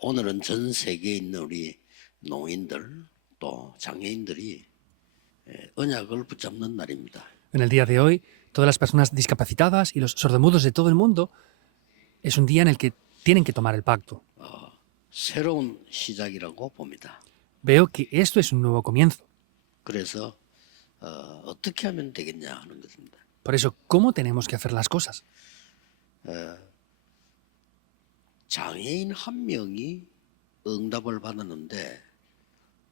오늘은 전 세계에 있는 우리 농인들 또 장애인들이 언약을 붙잡는 날입니다. En el día de hoy, todas las personas discapacitadas y los sordomudos de todo el mundo es un día en el que tienen que tomar el pacto. 새로운 시작이라고 봅니다. Veo que esto es un nuevo comienzo. 그래서 어떻게 하면 되겠냐 하는 것입니다. Por eso, ¿cómo tenemos que hacer las cosas? 장애인 한 명이 응답을 받았는데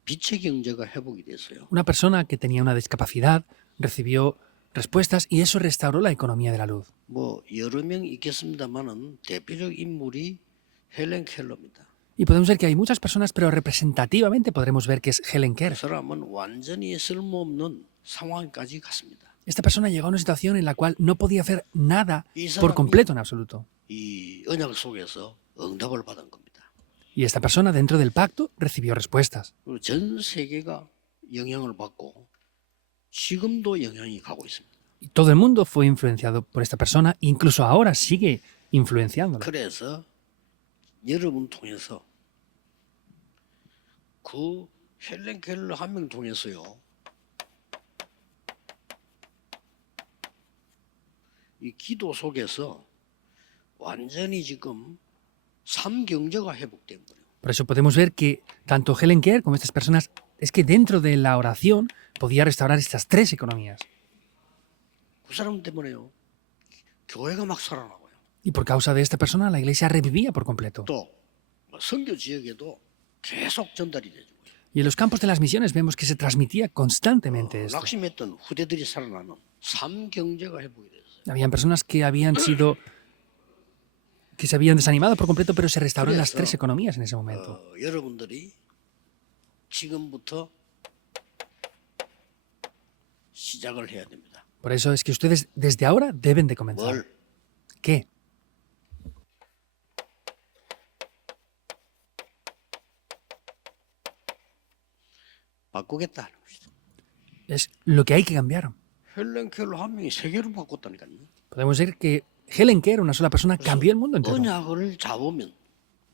빛의 경제가 회복이 됐어요. Una persona que tenía una discapacidad recibió respuestas y eso restauró la economía de la luz. 뭐 여러 명 있겠습니다만은 대표적 인물이 헬렌 켈러입니다. Y podemos ver que hay muchas personas, pero representativamente podremos ver que es Helen 그 Keller. 사람은 완전히 쓸모없는 상황까지 갔습니다. Esta persona llegó a una situación en la cual no podía hacer nada 이 por 사람이 completo en absoluto. 이 언약 속에서 응답을 받은 겁니다. Y esta persona dentro del pacto recibió respuestas. 그리고 전 세계가 영향을 받고 지금도 영향이 가고 있습니다. Y todo el mundo fue influenciado por esta persona, incluso ahora sigue influenciándola. 그래서 여러분 통해서 그 헬렌 켈러 한 명 통해서요. 이 기도 속에서 완전히 지금 삶 경제가 회복된 거예요. Por eso podemos ver que tanto Helen Keller como estas personas, es que dentro de la oración podía restaurar estas tres economías. 그 사람 때문에요. 교회가 막 살아나고요. Y por causa de esta persona la iglesia revivía por completo. 또 선교 지역에도 계속 전달이 되죠. Y en los campos de las misiones vemos que se transmitía constantemente esto. 낙심했던 후대들이 살아나는 삶 경제가 회복이 됐어요. Habían personas que se habían desanimado por completo, pero se restauraron las tres economías en ese momento. 여러분들이 지금부터 시작을 해야 됩니다. Por eso es que ustedes desde ahora deben de comenzar. 뭘? ¿Qué? 바꾸겠다 하는 것이죠. Es lo que hay que cambiar. 헬렌 켈러 한 명이 세계를 바꿨다니까요. Podemos ver que Helen Keller, una sola persona, cambió el mundo entero. 언약을 잡으면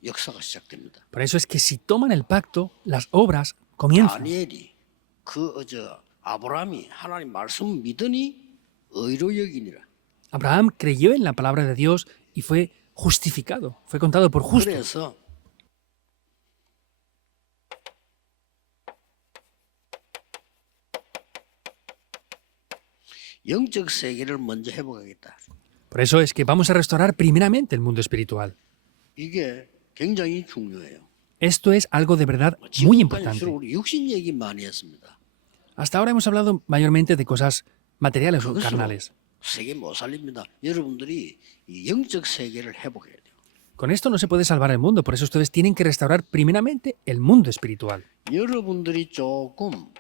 역사가 시작됩니다. Por eso es que si toman el pacto, las obras comienzan. 다니엘이 아브라함이 하나님 말씀 믿으니 의로 여기니라. Abraham creyó en la palabra de Dios y fue justificado, fue contado por justo. 그래서 영적 세계를 먼저 회복하겠다. Por eso es que vamos a restaurar primeramente el mundo espiritual. 이게 굉장히 중요해요. Esto es algo de verdad muy 지금까지 importante. 주로 우리 육신 얘기 많이 했습니다. Hasta ahora hemos hablado mayormente de cosas materiales o 그것으로 carnales. 세계 못 살립니다. 여러분들이 이 영적 세계를 회복해야 돼요. Con esto no se puede salvar el mundo, por eso ustedes tienen que restaurar primeramente el mundo espiritual. 여러분들이 조금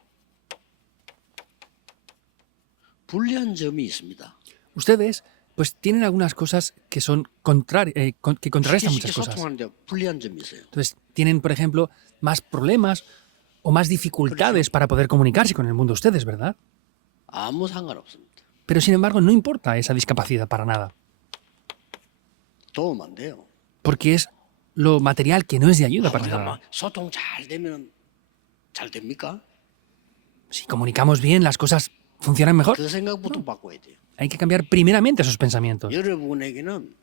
불리한 점이 있습니다. Ustedes pues tienen algunas cosas que son que contrarrestan 쉽게 muchas cosas. 소통하는데 불리한 점이 있어요. Entonces tienen, por ejemplo, más problemas o más dificultades para poder comunicarse con el mundo ustedes, ¿verdad? 아무 상관없습니다. Pero sin embargo no importa esa discapacidad para nada, 도움 안 돼요. porque es lo material que no es de ayuda para 우리가 nada. 막 소통 잘 되면 잘 됩니까? Si comunicamos bien, las cosas funcionan mejor. 그 생각부터 바꿔야 돼요. Hay que cambiar primeramente esos pensamientos. 여러분에게는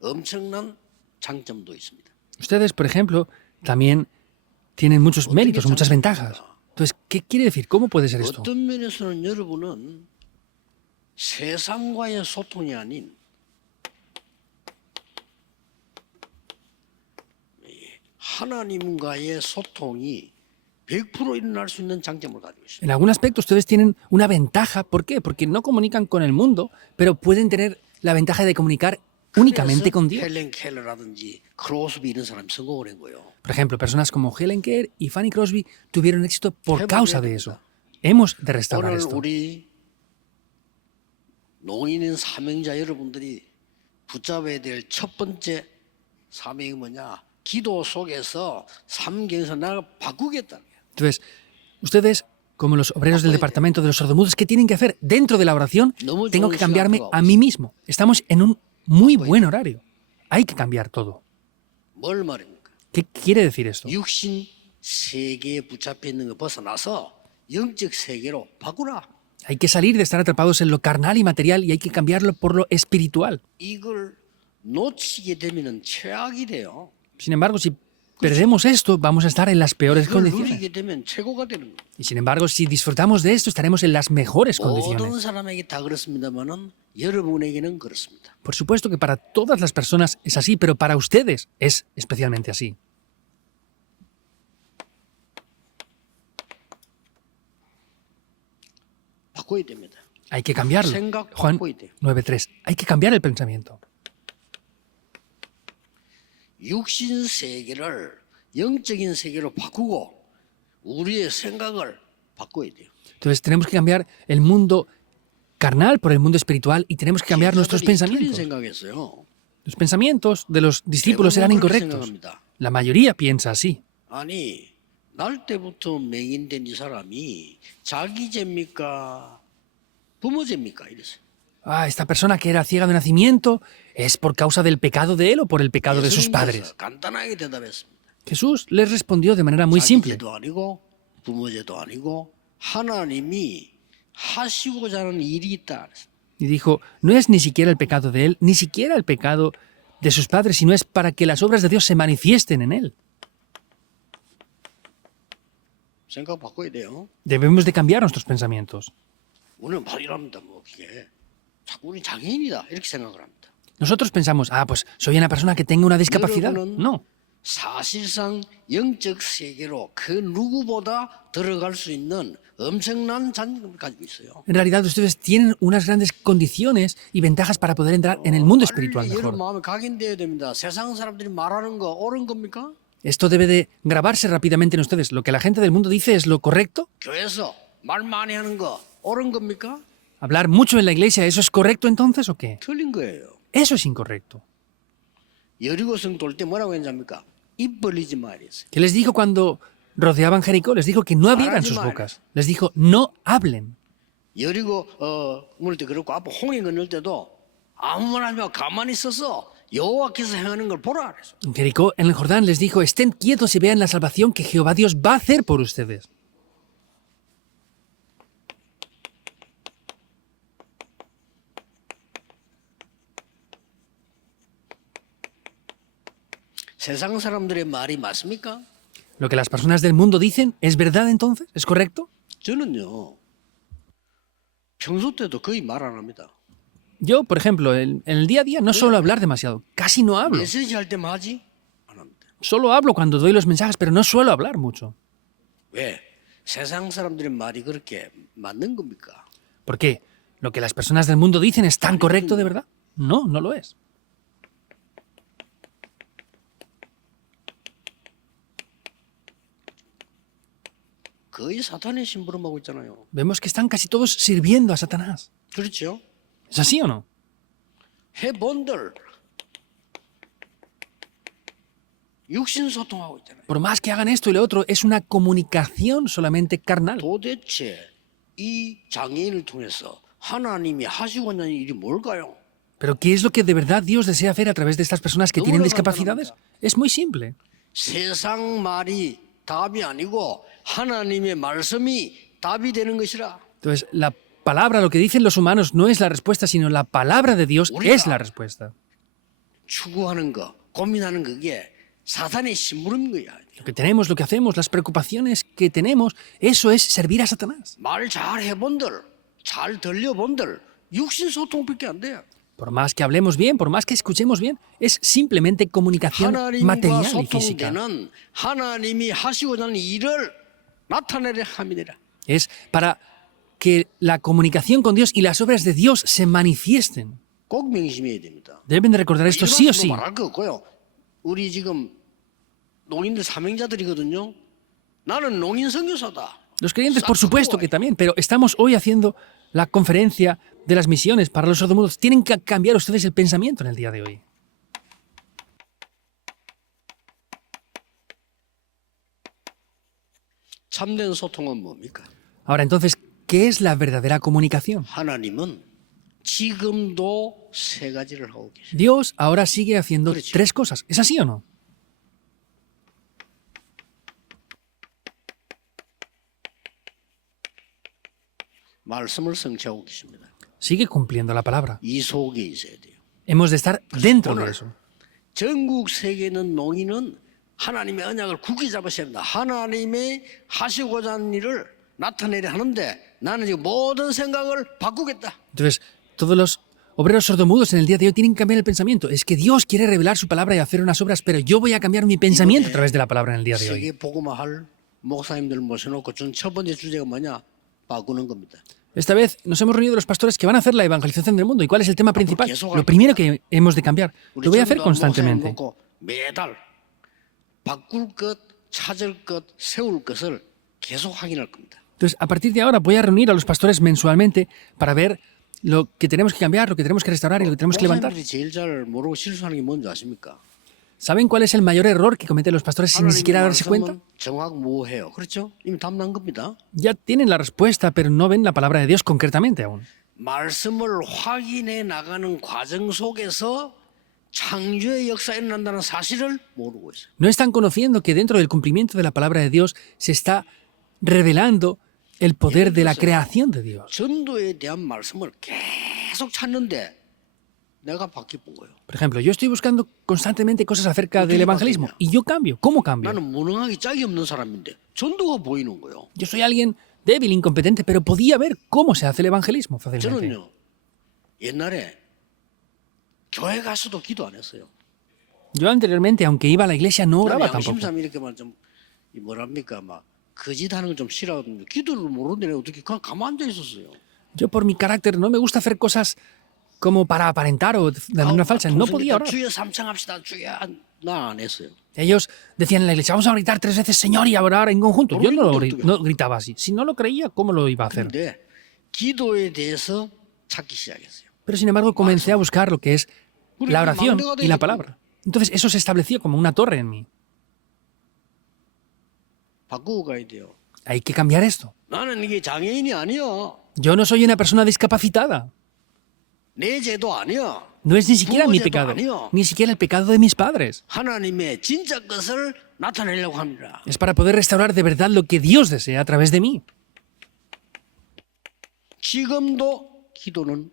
엄청난 장점도 있습니다. Ustedes, por ejemplo, también tienen muchos méritos, muchas ventajas. Entonces, ¿qué quiere decir? ¿Cómo puede ser esto? 어떤 면에서는 여러분은 세상과의 소통이 아닌 하나님과의 소통이 100% 일어날 수 있는 장점을 가지고 있습니다. En algún aspecto ustedes tienen una ventaja. ¿Por qué? Porque no comunican con el mundo, pero pueden tener la ventaja de comunicar únicamente con Dios. 헬렌 켈러라든지 크로스비 이런 사람이 성공을 한 거예요. Por ejemplo, personas como Helen Keller y Fanny Crosby tuvieron éxito por causa de eso. Hemos de restaurar 오늘 esto. 우리 농인인 사명자 여러분들이 붙잡아야 될 첫 번째 사명이 뭐냐? 기도 속에서 삶경에서 나를 바꾸겠다. Entonces, ustedes, como los obreros del departamento de los sordomudos, ¿qué tienen que hacer? Dentro de la oración, tengo que cambiarme a mí mismo. Estamos en un muy buen horario. hay que cambiar todo. 뭘 말입니까? ¿Qué quiere decir esto? 육신 세계에 붙잡혀 있는 거 벗어나서 영적 세계로 바꾸라. Hay que salir de estar atrapados en lo carnal y material y hay que cambiarlo por lo espiritual. 이걸 놓치게 되면은 최악이 돼요. Sin embargo, si perdemos esto, vamos a estar en las peores 이걸 condiciones. 누리게 되면 최고가 되는 거예요. Y sin embargo, si disfrutamos de esto, estaremos en las mejores 모든 condiciones. 사람에게 다 그렇습니다만은 여러분에게는 그렇습니다. Por supuesto que para todas las personas es así, pero para ustedes es especialmente así. 바꿔야 됩니다. Hay que cambiarlo. 생각 Juan 바꿔야 돼요. 9:3. Hay que cambiar el pensamiento. 육신 세계를 영적인 세계로 바꾸고 우리의 생각을 바꿔야 돼요. Entonces tenemos que cambiar el mundo carnal por el mundo espiritual y tenemos que cambiar nuestros 제자들이 틀린 pensamientos. 생각했어요. Los pensamientos de los discípulos eran 대부분 그렇게 incorrectos. 생각합니다. La mayoría piensa así. 아니 날 때부터 맹인된 이 사람이 자기 죄입니까? 부모 죄입니까? 이랬어요. Ah, esta persona que era ciega de nacimiento es por causa del pecado de él o por el pecado de sus padres. 예수님께서 간단하게 대답했습니다. Jesús les respondió de manera muy 자기 simple. 죄도 아니고 부모 죄도 아니고 하나님이 하시고자 하는 일이 있다. 그랬어요. Y dijo, no es ni siquiera el pecado de él, ni siquiera el pecado de sus padres, sino es para que las obras de Dios se manifiesten en él. 생각 바꿔야 돼요. Debemos de cambiar nuestros pensamientos. 우리는 말이랍니다. 뭐 이게 자꾸 우리 장애인이다 이렇게 생각을 합니다. Nosotros pensamos, ah, pues soy una persona que tenga una discapacidad. 여러분은 No. 사실상 영적 세계로 그 누구보다 들어갈 수 있는 엄청난 장점을 가지고 있어요. En realidad ustedes tienen unas grandes condiciones y ventajas para poder entrar en el mundo espiritual 빨리 여러분 mejor. 마음에 각인되어야 됩니다. 세상 사람들이 말하는 거 옳은 겁니까? Esto debe de grabarse rápidamente en ustedes. ¿Lo que la gente del mundo dice es lo correcto? 교회에서 말 많이 하는 거 옳은 겁니까? ¿Hablar mucho en la iglesia, eso es correcto entonces o qué? 틀린 거예요. Eso es incorrecto. 여리고성 돌 때 뭐라고 했습니까? 입 벌리지 마 이랬어요. ¿Qué les dijo cuando rodeaban Jericó? Les dijo que no abrieran sus bocas. Les dijo, no hablen. 여리고 물 때 그렇고 앞에 홍해 건널 때도 아무 말 하지 마 가만히 있어서 여호와께서 행하는 걸 보라 그랬어. En Jericó, en el Jordán, les dijo, estén quietos y vean la salvación que Jehová Dios va a hacer por ustedes. 세상 사람들의 말이 맞습니까? ¿Lo que las personas del mundo dicen es verdad entonces? ¿Es correcto? 저는요 평소 때도 거의 말 안 합니다. Yo, por ejemplo, en el día a día no suelo hablar demasiado. Casi no hablo. 메시지 할 때만 하지 안 합니다. Solo hablo cuando doy los mensajes, pero no suelo hablar mucho. 왜? 세상 사람들의 말이 그렇게 맞는 겁니까? ¿Por qué? ¿Lo que las personas del mundo dicen es tan correcto de verdad? No, no lo es. 거의 사탄의 심부름하고 있잖아요. Vemos que están casi todos sirviendo a Satanás. 그렇죠? ¿Es así o no? 해본들 육신 소통하고 있잖아요. Por más que hagan esto y lo otro, es una comunicación solamente carnal. 도대체 이 장애인을 통해서 하나님이 하시고자 하는 일이 뭘까요? Pero ¿qué es lo que de verdad Dios desea hacer a través de estas personas que tienen discapacidades? Es muy simple. 세상 말이 답이 아니고 하나님의 말씀이 답이 되는 것이라. Entonces, la palabra, lo que dicen los humanos, no es la respuesta, sino la palabra de Dios es la respuesta. 추구하는 거, 고민하는 그게 사탄의 심부름인 거야. Lo que tenemos, lo que hacemos, las preocupaciones que tenemos, eso es servir a Satanás. 말 잘 해본들, 잘 들려본들 육신 소통밖에 안 돼요. Por más que hablemos bien, por más que escuchemos bien, es simplemente comunicación 하나님과 material y física. 소통되는 하나님이 하시고자 하는 일을 나타내려 함이니라. Es para que la comunicación con Dios y las obras de Dios se manifiesten. 꼭 명심해야 됩니다. Deben de recordar esto sí o sí. 말할 거 없고요. 우리 지금 농인들 사명자들이거든요. 나는 농인 선교사다. Los creyentes, por supuesto que también, pero estamos hoy haciendo la conferencia de las misiones para los sordomudos. Tienen que cambiar ustedes el pensamiento en el día de hoy. 참된 소통은 뭡니까? Ahora, entonces, ¿qué es la verdadera comunicación? 하나님은 지금도 세 가지를 하고 계십니다. Dios ahora sigue haciendo 그렇죠. 3 cosas. ¿Es así o no? 말씀을 성취하고 계십니다. Sigue cumpliendo la palabra. 이 속에 있어야 돼요. Hemos de estar dentro de 오늘 eso. 전국 세계에 있는 농인은 하나님의 언약을 굳게 잡으셔야 합니다. 하나님의 하시고자 하는 일을 나타내려 하는데 나는 지금 모든 생각을 바꾸겠다. Entonces, todos los obreros sordomudos en el día de hoy tienen que cambiar el pensamiento. Es que Dios quiere revelar su palabra y hacer unas obras, pero yo voy a cambiar mi pensamiento a través de la palabra en el día de hoy. 세계 복음화할 목사님들 모셔놓고 준 첫 번째 주제가 뭐냐? 바꾸는 겁니다. Esta vez nos hemos reunido los pastores que van a hacer la evangelización del mundo. ¿Y cuál es el tema principal? Lo primero que hemos de cambiar. Lo voy a hacer constantemente. 매달 바꿀 것, 찾을 것, 세울 것을 계속 확인할 겁니다. Entonces, a partir de ahora voy a reunir a los pastores mensualmente para ver lo que tenemos que cambiar, lo que tenemos que restaurar y lo que tenemos que levantar. 목사님들이 제일 잘 모르고 실수하는 게 뭔지 아십니까? ¿Saben cuál es el mayor error que cometen los pastores sin ni siquiera darse cuenta? 말씀은 정확무해요. 그렇죠? 이미 답 난 겁니다. Ya tienen la respuesta, pero no ven la palabra de Dios concretamente aún. 말씀을 확인해 나가는 과정 속에서 창조의 역사가 일어난다는 사실을 모르고 있어요. No están conociendo que dentro del cumplimiento de la palabra de Dios se está revelando el poder de la creación de Dios. 전도에 대한 말씀을 계속 찾는데 내가 바뀌어본 거예요. Por ejemplo, yo estoy buscando constantemente cosas acerca del evangelismo y yo cambio. ¿Cómo cambio? 나는 무능하기 짝이 없는 사람인데 전도가 보이는 거예요. Yo soy alguien débil, incompetente, pero podía ver cómo se hace el evangelismo fácilmente. 저는요 옛날에 교회 가서도 기도 안 했어요. Yo anteriormente, aunque iba a la iglesia, no 나는 oraba tampoco. 양심상 이렇게 말좀 뭐랍니까 막 거짓하는 걸 좀 싫어하거든요. 기도를 모르는데 어떻게 그냥 가만 앉아 있었어요. Yo por mi carácter no me gusta hacer cosas como para aparentar o de manera falsa. No podía orar. 주여 삼창합시다. 주여 나안 했어요. Ellos decían en la iglesia, vamos a gritar 3 veces Señor y a orar en conjunto. Yo no gritaba así. Si no lo creía, ¿cómo lo iba a hacer? 근데 기도에 대해서 찾기 시작했어요. Pero sin embargo comencé a buscar lo que es la oración y la palabra. Entonces eso se estableció como una torre en mí. 바꾸고 가야 돼요. Hay que cambiar esto. 나는 이게 장애인이 아니야. Yo no soy una persona discapacitada. 내 죄도 아니야. No es ni siquiera mi 부모제도 pecado, 아니야. ni siquiera el pecado de mis padres. 하나님의 진짜 것을 나타내려고 합니다. Es para poder restaurar de verdad lo que Dios desea a través de mí. 지금도 기도는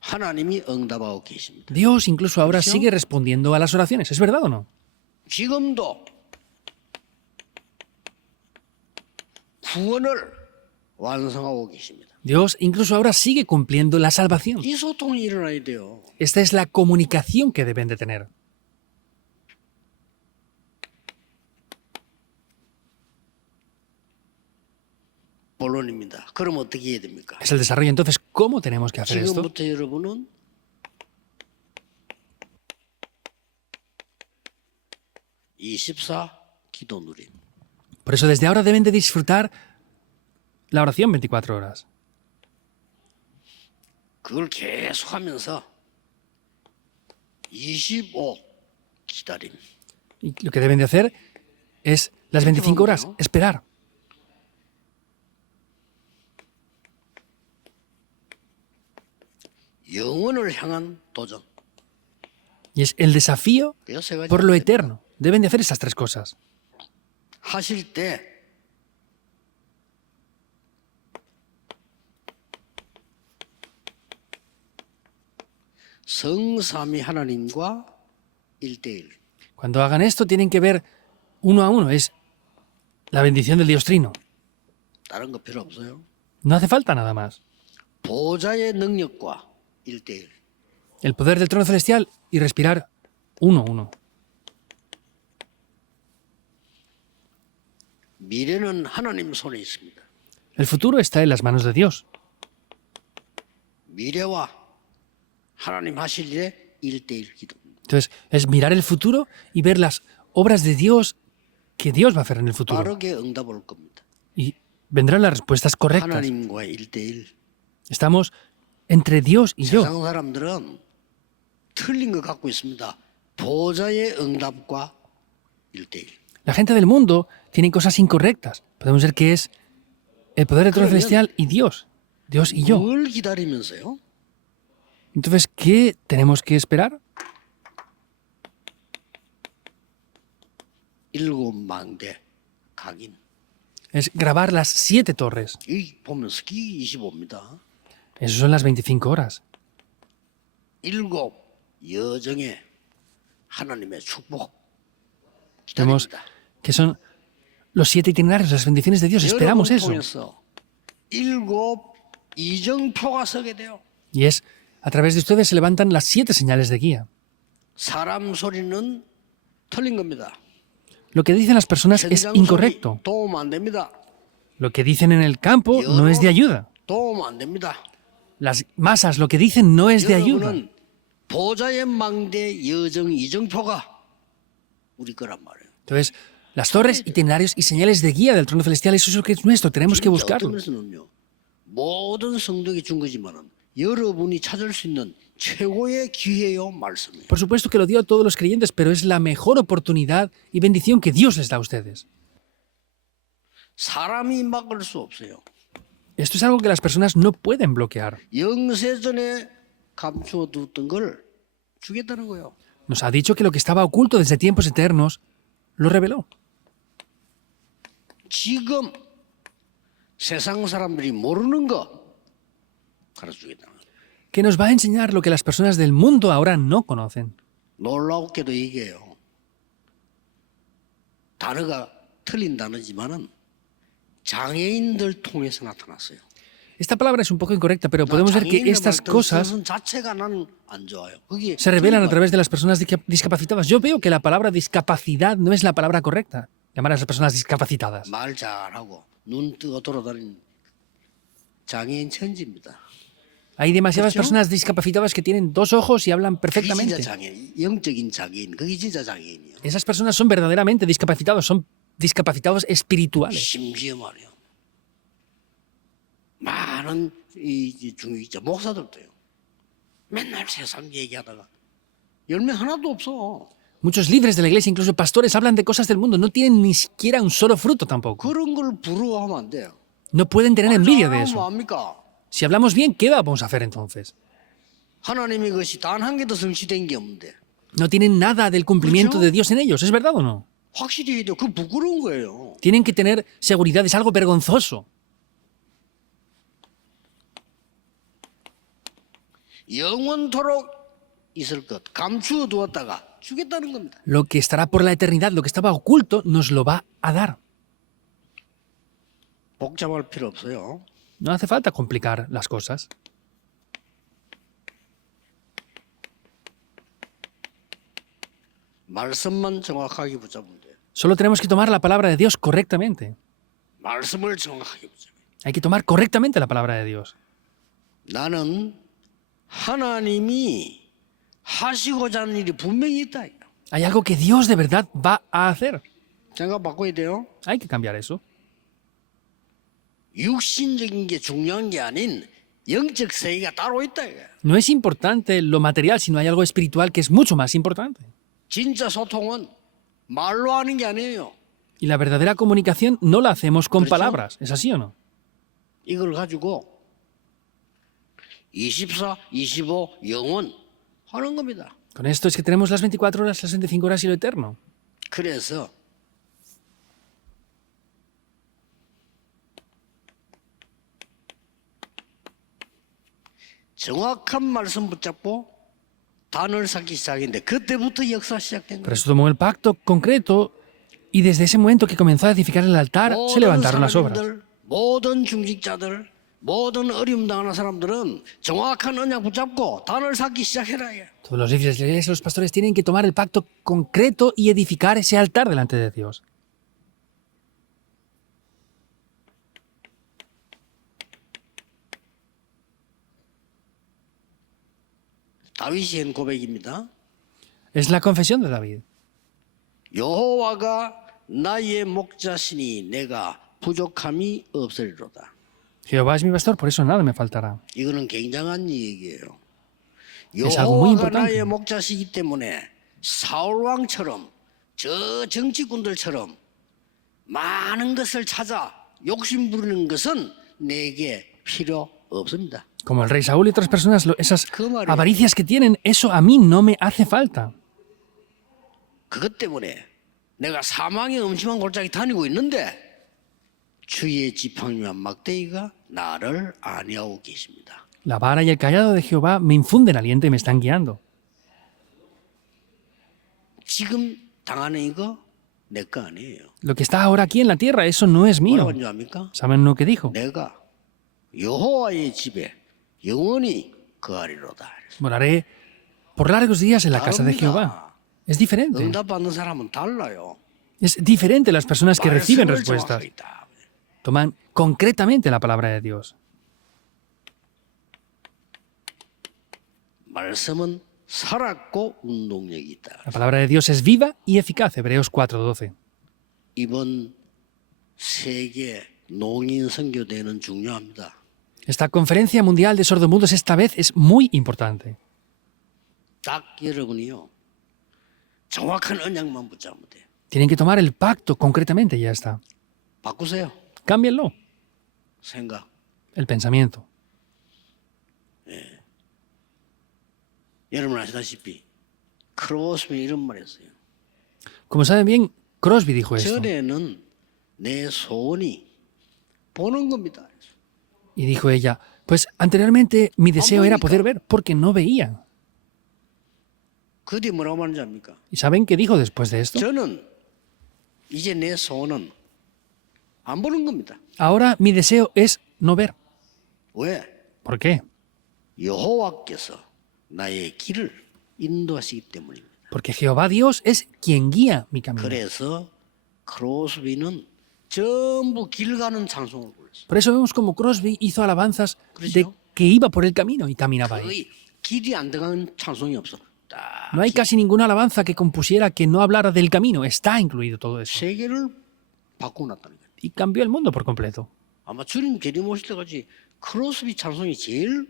하나님이 응답하고 계십니다. Dios incluso ahora ¿Sí? sigue respondiendo a las oraciones. ¿Es verdad o no? 지금도 구원을 완성하고 계십니다. Dios incluso ahora sigue cumpliendo la salvación. 이 소통이 일어나야 돼요. Esta es la comunicación que deben de tener. 본론입니다. 그럼 어떻게 해야 됩니까? Es el desarrollo. Entonces, ¿cómo tenemos que hacer esto? 지금부터 여러분은 (24) 기도 누림. Por eso desde ahora deben de disfrutar la oración 24 horas. 그걸 계속하면서 25 기다림. Y lo que deben de hacer es las 25 horas, esperar. 영원을 향한 도전. Y es el desafío 세 가지 por lo eterno. Deben de hacer esas 3 cosas. 하실 때 성삼위 하나님과 1대1. Cuando hagan esto tienen que ver uno a uno. Es la bendición del Dios Trino. 다른 거 필요 없어요. No hace falta nada más. 보좌의 능력과 1대1. El poder del trono celestial y respirar uno a uno. 미래는 하나님 손에 있습니다. El futuro está en las manos de Dios. 미래와 하나님 하실 일에 1대1 기도. Entonces, es mirar el futuro y ver las obras de Dios que Dios va a hacer en el futuro. 빠르게 응답 올 겁니다. Y vendrán las respuestas correctas. 하나님과의 1대1. Estamos entre Dios y yo. 세상 사람들은 틀린 거 갖고 있습니다. 보좌의 응답과 1대1. La gente del mundo tiene cosas incorrectas. Podemos ver que es el poder del trono celestial y Dios. Dios y yo. 뭘 기다리면서요? Entonces, ¿qué tenemos que esperar? 일곱 망대 각인. Es grabar las 7 torres. 이 보면 스키 25입니다. Eso son las 25 horas. 일곱 여정의 하나님의 축복 Vemos 기다립니다. que son los 7 itinerarios, las bendiciones de Dios. Esperamos 여러분 eso. 통해서 일곱 이정표가 서게 돼요. Y es, a través de ustedes se levantan las 7 señales de guía. 사람 소리는 틀린 겁니다. Lo que dicen las personas es 현장 incorrecto. 소리 도움 안 됩니다. Lo que dicen en el campo no es de ayuda. 도움 안 됩니다. Las masas, lo que dicen no es de ayuda. 여러분은 보좌의 망대 여정 이정표가 우리 거란 말이에요. Entonces, las torres, itinerarios y señales de guía del trono celestial, eso es lo que es nuestro. Tenemos que 진짜 buscarlo. 어떤 면에서는요. 모든 성도에게 준 거지만은 여러분이 찾을 수 있는 최고의 기회요 말씀이에요. Por supuesto que lo dio a todos los creyentes, pero es la mejor oportunidad y bendición que Dios les da a ustedes. 사람이 막을 수 없어요. Esto es algo que las personas no pueden bloquear. 영세전에 감추어 두었던 걸 주겠다는 거예요. Nos ha dicho que lo que estaba oculto desde tiempos eternos lo reveló. 지금 세상 사람들이 모르는 거 가르쳐 주겠다는 거예요. Que nos va a enseñar lo que las personas del mundo ahora no conocen. 놀랍게도 이게요. 단어가 틀린 단어지만은 장애인들 통해서 나타났어요. Esta palabra es un poco incorrecta, pero podemos ver que estas cosas 자체가 나는 안 좋아요. 그게 se revelan a través de las personas discapacitadas. Yo veo que la palabra discapacidad no es la palabra correcta. Llamar a las personas discapacitadas. 말 잘하고 눈 뜨고 돌아다니는 장애인 천지입니다. Hay demasiadas ¿Cierto? personas discapacitadas que tienen 2 ojos y hablan 그게 진짜 perfectamente. 장애인, 영적인 장애인. 그게 진짜 장애인이요. Esas personas son verdaderamente discapacitados, son discapacitados espirituales. 심지어 말이요. 많은 이 중위자 목사들도요. 맨날 세상 얘기하다가 열매 하나도 없어. Muchos líderes de la iglesia, incluso pastores, hablan de cosas del mundo. No tienen ni siquiera un solo fruto tampoco. 그런 걸 부러워하면 안 돼요. No pueden tener envidia de 잘하면 eso. 뭐합니까? Si hablamos bien, ¿qué vamos a hacer entonces? 하나님의 것이 단 한 개도 성취된 게 없는데 No tienen nada del cumplimiento ¿Mucho? de Dios en ellos, ¿es verdad o no? 확실히 해야 돼요. 그 부끄러운 거예요. Tienen que tener seguridad, es algo vergonzoso. 영원토록 있을 것 감추어 두었다가 주겠다는 겁니다. Lo que estará por la eternidad, lo que estaba oculto, nos lo va a dar. 복잡할 필요 없어요. No hace falta complicar las cosas. 말씀만 정확하게 붙잡으면 돼요. Solo tenemos que tomar la palabra de Dios correctamente. 말씀을 정확하게 붙잡아요. Hay que tomar correctamente la palabra de Dios. 나는 하나님이 하시고자 하는 일이 분명히 있다. Hay algo que Dios de verdad va a hacer. 생각 바꿔야 돼요. Hay que cambiar eso. 육신적인 게 중요한 게 아닌 영적 세계가 따로 있다. 이거야. No es importante lo material, sino hay algo espiritual que es mucho más importante. 진짜 소통은 말로 하는 게 아니에요. Y la verdadera comunicación no la hacemos con ¿Cierto? palabras. ¿Es así o no? 이걸 가지고 24, 25 영원 하는 겁니다. Con esto es que tenemos las 24 horas, las 25 horas y lo eterno. 그래서 정확한 말씀 붙잡고 단을 쌓기 시작했는데 그때부터 역사 시작된 Por 거예요. eso tomó el pacto concreto y desde ese momento que comenzó a edificar el altar, se 모든 levantaron las obras. 사람들, 모든 중직자들, 모든 어려움 당하는 사람들은 정확한 언약 붙잡고 단을 쌓기 시작해라. 이게. Todos los líderes de la iglesia, los pastores tienen que tomar el pacto concreto y edificar ese altar delante de Dios. 다윗이 한 고백입니다. Es la confesión de David. 여호와가 나의 목자시니 내가 부족함이 없으리로다. Jehová es mi pastor, por eso nada me faltará. 이거는 굉장한 얘기예요. Es algo muy 여호와가 importante. 나의 목자시기 때문에 사울 왕처럼 저 정치꾼들처럼 많은 것을 찾아 욕심 부리는 것은 내게 필요 없습니다. Como el rey Saúl y otras personas, esas 그 말이에요. avaricias que tienen, eso a mí no me hace falta. 그것 때문에 내가 사망의 음침한 골짜기 다니고 있는데 주의 지팡이와 막대기가 나를 안위하고 계십니다. La vara y el callado de Jehová me infunden aliento y me están guiando. 지금 당하는 이거 내 거 아니에요. Lo que está ahora aquí en la tierra, eso no es mío. 뭐라고 한줄 압니까? ¿Saben lo que dijo? 내가 여호와의 집에 영원히 거하리로다. Moraré por largos días en la casa de Jehová. Es diferente. 응답받는 사람은 달라요. Es diferente las personas que reciben 말씀을 respuestas. 정확하게 다. Toman concretamente la palabra de Dios. 말씀은 살았고 운동력이 있다. La palabra de Dios es viva y eficaz. Hebreos 4:12. 이번 세계 농인 선교대회는 중요합니다. Esta conferencia mundial de sordomudos esta vez es muy importante. 딱 여러분이요. 정확한 언약만 붙잡으면 돼요. Tienen que tomar el pacto concretamente y ya está. 바꾸세요. Cámbienlo. 생각. El pensamiento. 여러분 아시다시피 크로스맨 이런 말 했어요. Como saben bien, Crosby dijo esto. 전에는 내 소원이 보는 겁니다. Y dijo ella, pues anteriormente mi deseo era poder ver porque no veía. 그 뒤에 뭐라고 말하는지 압니까? ¿Y saben qué dijo después de esto? 저는 이제 내 소원은 안 보는 겁니다. Ahora mi deseo es no ver. 왜? ¿Por qué? 여호와께서 나의 길을 인도하시기 때문입니다. Porque Jehová Dios es quien guía mi camino. 그래서 크로스비는 전부 길 가는 찬송을 불렀어요. Por eso vemos como Crosby hizo alabanzas de 그렇죠? que iba por el camino y caminaba ahí. 거의 길이 안 들어간 찬송이 없어. 딱 No hay casi ninguna alabanza que compusiera que no hablara del camino. Está incluido todo eso. 세계를 바꿔놨다는 거예요. Y cambió el mundo por completo. 아마 주님 재림 오실 때까지 크로스비 찬송이 제일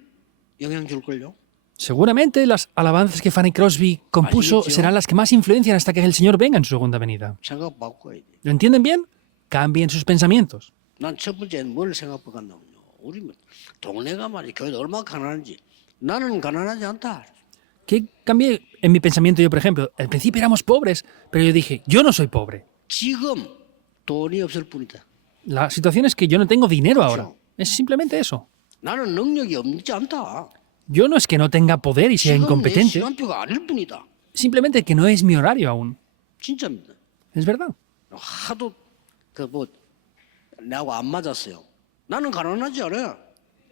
영향 줄걸요. Seguramente las alabanzas que Fanny Crosby compuso Así, tío. serán las que más influencian hasta que el Señor venga en su segunda venida. 생각 바꿔야 돼. ¿Lo entienden bien? Cambien sus pensamientos. 난 첫 번째는 뭘 생각하냐면요. 우리 동네가 말이야 교회도 얼마나 가난한지. 나는 가난하지 않다. ¿Qué cambié en mi pensamiento yo, por ejemplo? Al principio éramos pobres, pero yo dije, yo no soy pobre. 지금 돈이 없을 뿐이다. La situación es que yo no tengo dinero ahora. Es simplemente eso. 나는 능력이 없지 않다. Yo no es que no tenga poder y sea 지금 내 incompetente, 시간표가 아닐 뿐이다. simplemente que no es mi horario aún. 진짜입니다. Es verdad. 하도 나하고 안 맞았어요. 나는 가난하지 않아요.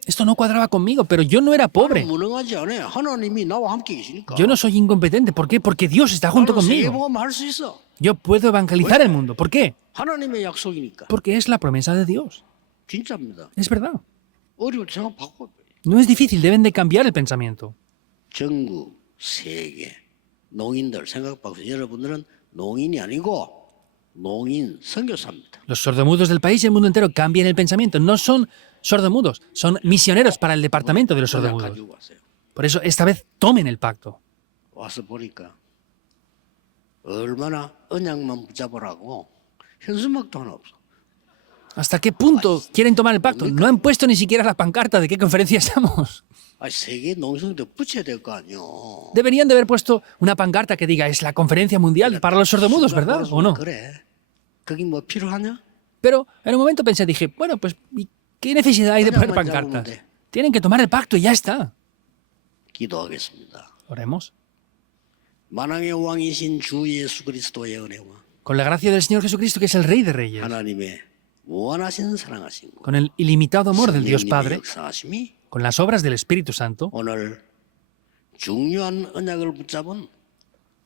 Esto no cuadraba conmigo, pero yo no era pobre. 나는 무능하지 않아요. 하나님이 나와 함께 계시니까. Yo no soy incompetente. ¿Por qué? Porque Dios está junto 나는 conmigo. 세계복음 할수 있어. Yo puedo evangelizar el mundo. ¿Por qué? 하나님의 약속이니까. Porque es la promesa de Dios. 진짜입니다. Es verdad. 어려울 때 생각 바꿔. No es difícil, deben de cambiar el pensamiento. 전국 세계 농인들 생각 바꿔. 여러분들은 농인이 아니고 농인 선교사입니다. Los sordomudos del país y el mundo entero cambien el pensamiento. No son sordomudos, son misioneros para el departamento de los 언약 sordomudos. 가지고 왔어요. Por eso esta vez tomen el pacto. 와서 보니까 얼마나 언약만 붙잡으라고 현수막도 하나 없어. ¿Hasta qué punto quieren tomar el pacto? No han puesto ni siquiera la pancarta de qué conferencia estamos. 아니 세계 농성도 붙여야 될 거 아니요. Deberían de haber puesto una pancarta que diga es la conferencia mundial para los sordomudos, ¿verdad? ¿O no? 그래. 거기 뭐 필요하냐? Pero en un momento pensé, dije, bueno, pues ¿y ¿qué necesidad hay de poner pancartas? Tienen que tomar el pacto y ya está. 기도하겠습니다. Oremos. 만왕의 왕이신 주 예수 그리스도의 은혜와 Con la gracia del Señor Jesucristo, que es el Rey de Reyes, 하나님의 무한하신 사랑하신 것, con el ilimitado amor del Dios 성령님의 Padre, 역사하심이 con las obras del Espíritu Santo, 오늘 중요한 언약을 붙잡은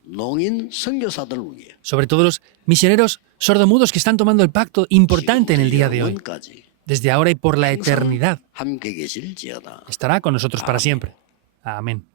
농인 선교사들 위해 sobre todo los misioneros sordomudos que están tomando el pacto importante en el día de hoy, 영원까지 desde ahora y por la 항상 eternidad, 함께 계실지어다. estará con nosotros para siempre. Amén.